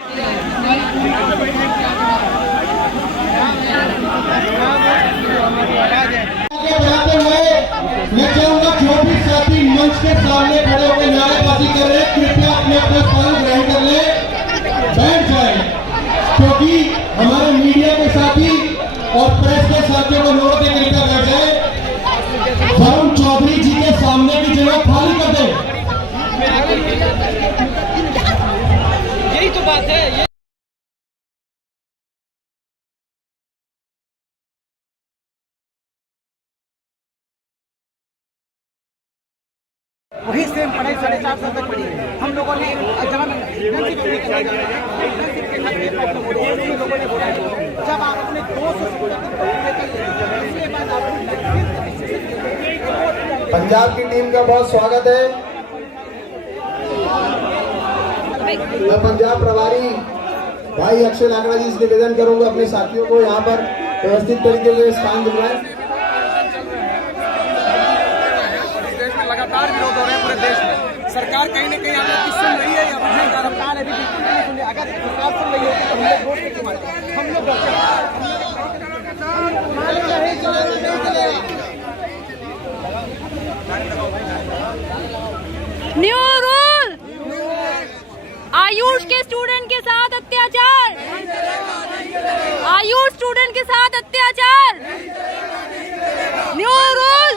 मैं चाहूंगा जो भी साथी मंच के सामने खड़े होकर नारेबाजी कर रहे हैं, कृपया अपने अपने स्थान ग्रहण कर ले, बैठ जाए, क्योंकि हमारे मीडिया के साथी और प्रेस के साथियों को अनुरोध है, कृपया बैठ जाए। वरुण चौधरी जी के सामने की जगह खाली कर दे। यही तो बात है। वही सेम पढ़ाई 450 तक पड़ी है। हम लोगों ने जब आप अपने 200 पंजाब की टीम का बहुत स्वागत है। मैं पंजाब प्रभारी भाई अक्षय लाकड़ा जी से निवेदन करूंगा अपने साथियों को यहाँ पर व्यवस्थित तरीके से स्थान दिलवाएं। लगातार विरोध हो रहे हैं पूरे देश में। सरकार कहीं न कहीं हम लोग सुन रही है या नहीं, सरकार अभी बिल्कुल नहीं सुन रही। अगर सरकार सुन रही होती तो हम लोग वोट नहीं मारते। हम लोग न्यू रूल, आयुष के स्टूडेंट के साथ अत्याचार, आयुष स्टूडेंट के साथ अत्याचार, न्यू रूल,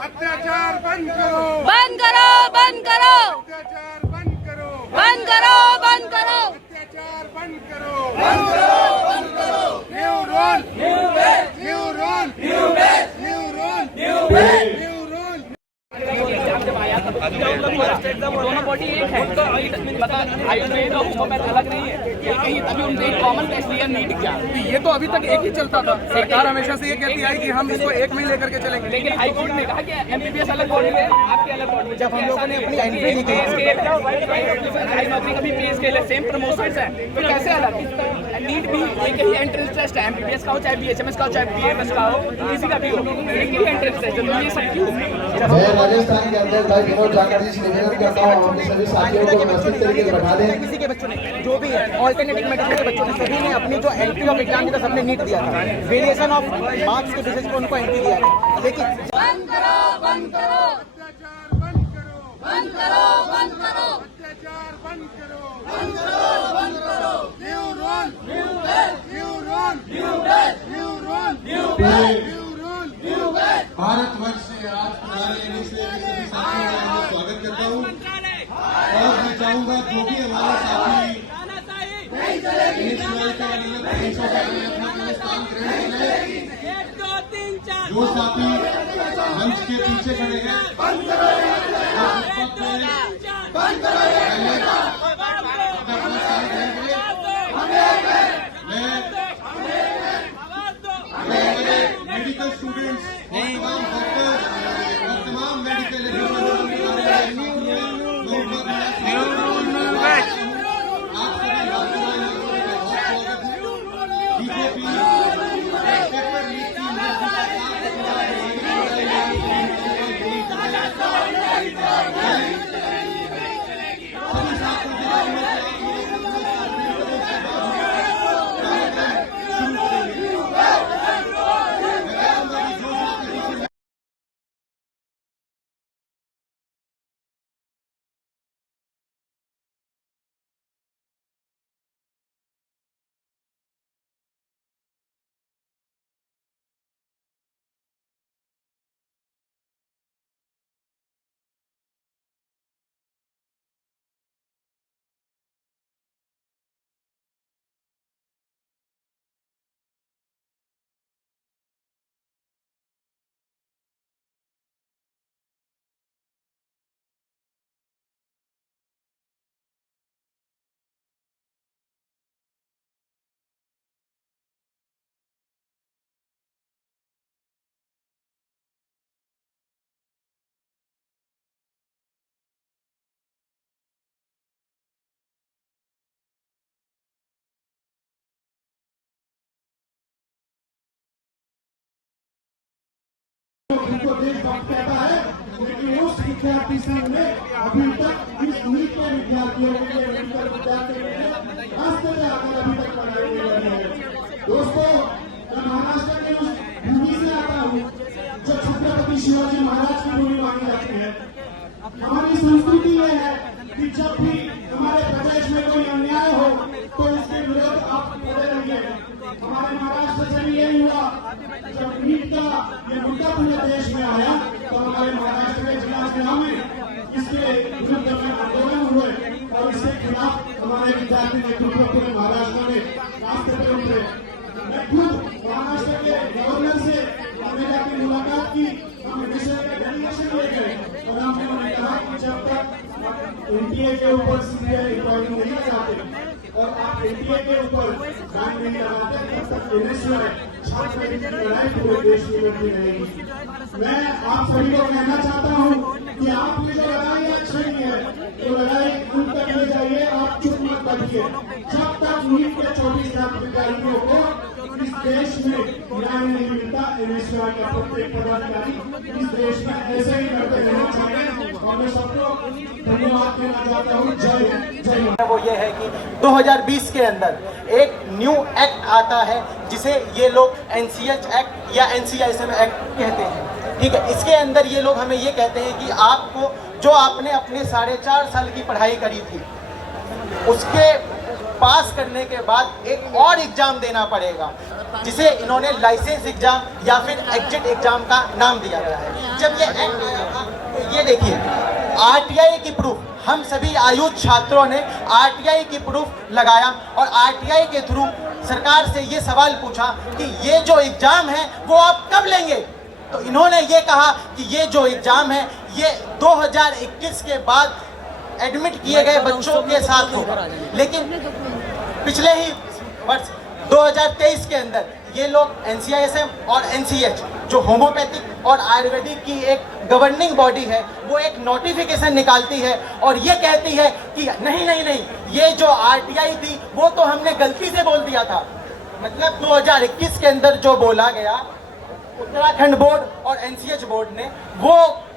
अत्याचार बंद करो, बंद करो, बंद करो, अत्याचार बंद करो, बंद करो, बंद करो, अत्याचार बंद करो, बंद करो, बंद करो। New rule, new base, new rule, new base, new rule, new base, new rule. दोनों बॉडी एक है, आयुर्वेद और होम्योपैथ अलग नहीं है। कहीं तभी उनसे एक कॉमन टेस्ट लिया नीट क्या, ये तो अभी तक एक ही चलता था। सरकार हमेशा से ये कहती आई कि हम इसको एक में लेकर के चलेंगे, लेकिन हाईकोर्ट ने कहा कि एमबीबीएस अलग बॉडी है, आपके अलग बॉडी। जब हम लोगों ने अपनी एंट्री ली हाई नौकरी का भी पे स्केल है, सेम प्रमोशंस है, तो कैसे अलग? नीट भी एक ही एंट्रेंस टेस्ट है, एमबीबीएस का हो चाहे बीएचएमएस का हो चाहे बीएमएस का हो, किसी का भी हो, एक ही एंट्रेंस टेस्ट है। ये सब क्यों? मैं राजस्थान के अंदर भाई विनोद जाखड़ जी से निवेदन करता हूँ अपने सभी साथियों को व्यवस्थित तरीके से बैठा दें। किसी के बच्चों ने जो भी ऑल्टरनेटिव मेडिसिन के बच्चों ने सभी ने अपनी जो एंट्री ऑफ एग्जाम की सबने नीट दिया था, वेरिएशन ऑफ मार्क्स के बेसिस पर उनको एंट्री दिया था। लेकिन बंद करो, बंद करो, अत्याचार बंद करो, बंद करो, बंद करो, अत्याचार बंद करो, बंद करो, बंद करो, new rule, new base, new rule, new base, new rule, new base, new rule, new base. Bharatvarsh से आज पधारे सभी साथियों का मैं स्वागत करता हूँ और मैं चाहूंगा जो भी हमारे साथी इस समय का अपना स्थान ग्रहण करें। जो साथी मंच के पीछे खड़े हैं मेडिकल स्टूडेंट्स और तमाम डॉक्टर्स और तमाम मेडिकल उनको देशभक्त कहता है, लेकिन उस विद्यार्थी संघ में अभी तक इस नीट के विद्यार्थियों के लिए दोस्तों, मैं महाराष्ट्र के उस भूमि से आता हूँ जो छत्रपति शिवाजी महाराज की भूमि मानी जाती है। हमारी संस्कृति ये है कि जब भी हमारे प्रदेश में कोई अन्याय हो तो इसके विरोध आप खड़े रहिए। हमारे महाराष्ट्र से भी यही हुआ, जब नीट का ये मुद्दा पूरे देश में आया तो हमारे महाराष्ट्र के जिला में इसके विरुद्ध में आंदोलन हुए और इसके खिलाफ हमारे विद्यार्थी नेतृत्व पूरे महाराष्ट्र में रास्ते पर उतरे। मैं खुद महाराष्ट्र के गवर्नर से हमने जाकर मुलाकात की, हम विषय का डेलीगेशन ले गए और हमने उन्हें कहा कि जब तक एनटीए के ऊपर सीबीआई इंक्वायरी नहीं लगाते और आप एनटीए के ऊपर बैन नहीं लगाते तब तक एनएसयूआई छात्र की लड़ाई पूरे देश में लड़ती रहेगी। मैं आप सभी को कहना चाहता हूँ कि आप ये जो लड़ाई है अच्छी नहीं है, तो लड़ाई उन तक ले जाइए, आप चुप मत बैठिए। जब तक नीट के 24 लाख विद्यार्थियों को इस देश में न्याय नहीं मिलता, एनएसयूआई का प्रत्येक पदाधिकारी इस देश में ऐसे ही लड़ते रहना चाहिए और मैं सबको धन्यवाद देना चाहता हूँ। जय हिंद, जय हिंद। वो ये है कि 2020 के अंदर एक न्यू एक्ट आता है जिसे ये लोग एनसीएच एक्ट या एनसीआईएसएम एक्ट कहते हैं। ठीक है, इसके अंदर ये लोग हमें ये कहते हैं कि आपको जो आपने अपने 4.5 साल की पढ़ाई करी थी उसके पास करने के बाद एक और एग्जाम देना पड़ेगा जिसे इन्होंने लाइसेंस एग्जाम या फिर एग्जिट एग्जाम का नाम दिया गया है। जब ये एक्ट आया था तो ये देखिए आरटीआई की प्रूफ, हम सभी आयुष छात्रों ने आरटीआई की प्रूफ लगाया और आरटीआई के थ्रू सरकार से ये सवाल पूछा कि ये जो एग्जाम है वो आप कब लेंगे। तो इन्होंने ये कहा कि ये जो एग्जाम है ये 2021 के बाद एडमिट किए गए बच्चों के साथ होगा। लेकिन पिछले ही वर्ष 2023 के अंदर ये लोग एनसीआईएसएम और एनसीएच जो होम्योपैथिक और आयुर्वेदिक की एक गवर्निंग बॉडी है वो एक नोटिफिकेशन निकालती है और ये कहती है कि नहीं नहीं नहीं, ये जो आरटीआई थी वो तो हमने गलती से बोल दिया था। मतलब 2021 के अंदर जो बोला गया उत्तराखंड बोर्ड और एनसीएच बोर्ड ने वो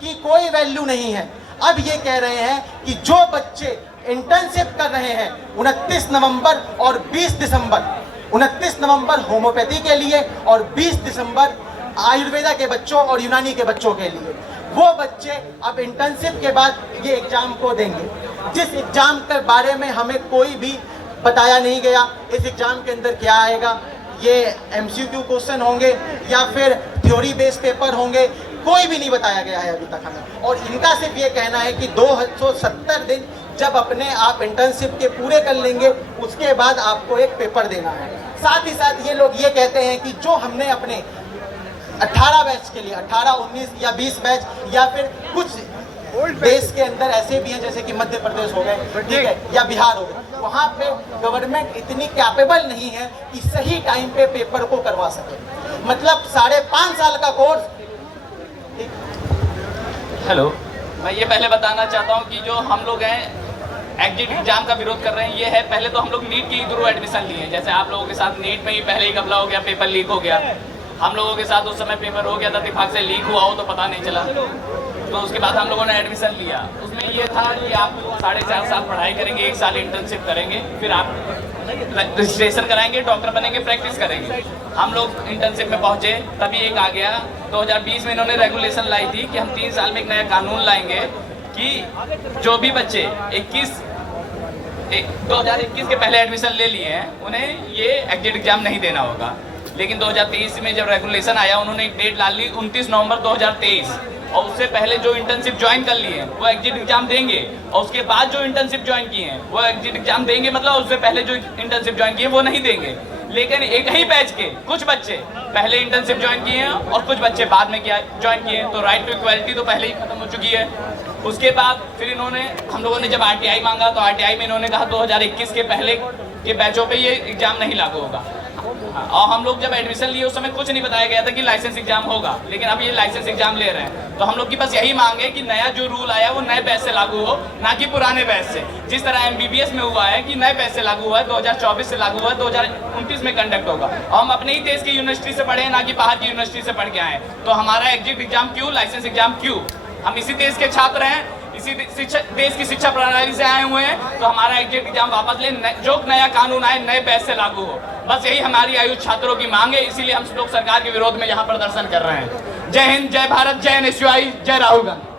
की कोई वैल्यू नहीं है। अब ये कह रहे हैं कि जो बच्चे इंटर्नशिप कर रहे हैं 29 नवंबर और 29 नवंबर होम्योपैथी के लिए और 20 दिसंबर आयुर्वेदा के बच्चों और यूनानी के बच्चों के लिए, वो बच्चे अब इंटर्नशिप के बाद ये एग्जाम को देंगे। जिस एग्जाम के बारे में हमें कोई भी बताया नहीं गया, इस एग्जाम के अंदर क्या आएगा, ये एमसीक्यू क्वेश्चन होंगे या फिर थ्योरी बेस्ड पेपर होंगे, कोई भी नहीं बताया गया है अभी तक हमें। और इनका सिर्फ ये कहना है कि 270 दिन जब अपने आप इंटर्नशिप के पूरे कर लेंगे उसके बाद आपको एक पेपर देना है। साथ ही साथ ये लोग ये कहते हैं कि जो हमने अपने 18 बैच के लिए 18, 19 या 20 बैच या फिर कुछ देश के अंदर ऐसे भी हैं जैसे कि मध्य प्रदेश हो गए, ठीक है, या बिहार हो गए, वहाँ पे गवर्नमेंट इतनी कैपेबल नहीं है कि सही टाइम पे पेपर को करवा सके। मतलब 5.5 साल का कोर्स। हेलो, मैं ये पहले बताना चाहता हूँ कि जो हम लोग हैं एग्जिट एग्जाम का विरोध कर रहे हैं, ये है पहले तो हम लोग नीट के थ्रू एडमिशन लिए, जैसे आप लोगों के साथ नीट में ही पहले ही घपला हो गया, पेपर लीक हो गया। हम लोगों के साथ उस समय पेपर हो गया था, इत्तेफाक से लीक हुआ हो तो पता नहीं चला, तो उसके बाद हम लोगों ने एडमिशन लिया। उसमें ये था कि आप 4.5 साल पढ़ाई करेंगे, 1 साल इंटर्नशिप करेंगे, फिर आप रजिस्ट्रेशन कराएंगे, डॉक्टर बनेंगे, प्रैक्टिस करेंगे। हम लोग इंटर्नशिप में पहुंचे, तभी एक आ गया 2020 में इन्होंने रेगुलेशन लाई थी कि हम 3 साल में एक नया कानून लाएंगे कि जो भी बच्चे 2021 के पहले एडमिशन ले लिए हैं उन्हें ये एग्जिट एग्जाम नहीं देना होगा। लेकिन 2023 में जब रेगुलेशन आया उन्होंने एक डेट डाल ली 29 नवंबर 2023, और उससे पहले जो इंटर्नशिप ज्वाइन कर लिए हैं वो एग्जिट एग्जाम देंगे, और उसके बाद जो इंटर्नशिप ज्वाइन किए हैं वो एग्जिट एग्जाम देंगे, मतलब उससे पहले जो इंटर्नशिप ज्वाइन किए वो नहीं देंगे। लेकिन एक ही बैच के कुछ बच्चे पहले इंटर्नशिप ज्वाइन किए हैं और कुछ बच्चे बाद में ज्वाइन किए हैं, तो राइट टू इक्वालिटी तो पहले ही खत्म हो चुकी है। उसके बाद फिर इन्होंने, हम लोगों ने जब आरटीआई मांगा तो आरटीआई में इन्होंने कहा 2021 के पहले के बैचों पे ये एग्जाम नहीं लागू होगा। और हम लोग जब एडमिशन लिए उस समय कुछ नहीं बताया गया था कि लाइसेंस एग्जाम होगा, लेकिन अब ये लाइसेंस एग्जाम ले रहे हैं। तो हम लोग की बस यही मांग है कि नया जो रूल आया वो नए बैच से लागू हो, ना कि पुराने बैच से। जिस तरह एमबीबीएस में हुआ है कि नए बैच से लागू हुआ है, 2024 से लागू हुआ है, 2029 में कंडक्ट होगा। और हम अपने ही देश की यूनिवर्सिटी से पढ़े हैं, ना कि बाहर की यूनिवर्सिटी से पढ़ के आए। तो हमारा एग्जिट एग्जाम क्यों, लाइसेंस एग्जाम क्यों? हम इसी देश के छात्र हैं, किसी देश की शिक्षा प्रणाली से आए हुए हैं तो हमारा एग्जिट एग्जाम वापस ले, जो नया कानून आए नए बैच से लागू हो। बस यही हमारी आयु छात्रों की मांग है, इसीलिए हम लोग सरकार के विरोध में यहाँ प्रदर्शन कर रहे हैं। जय हिंद, जय भारत, जय NSUI, जय राहुल गांधी।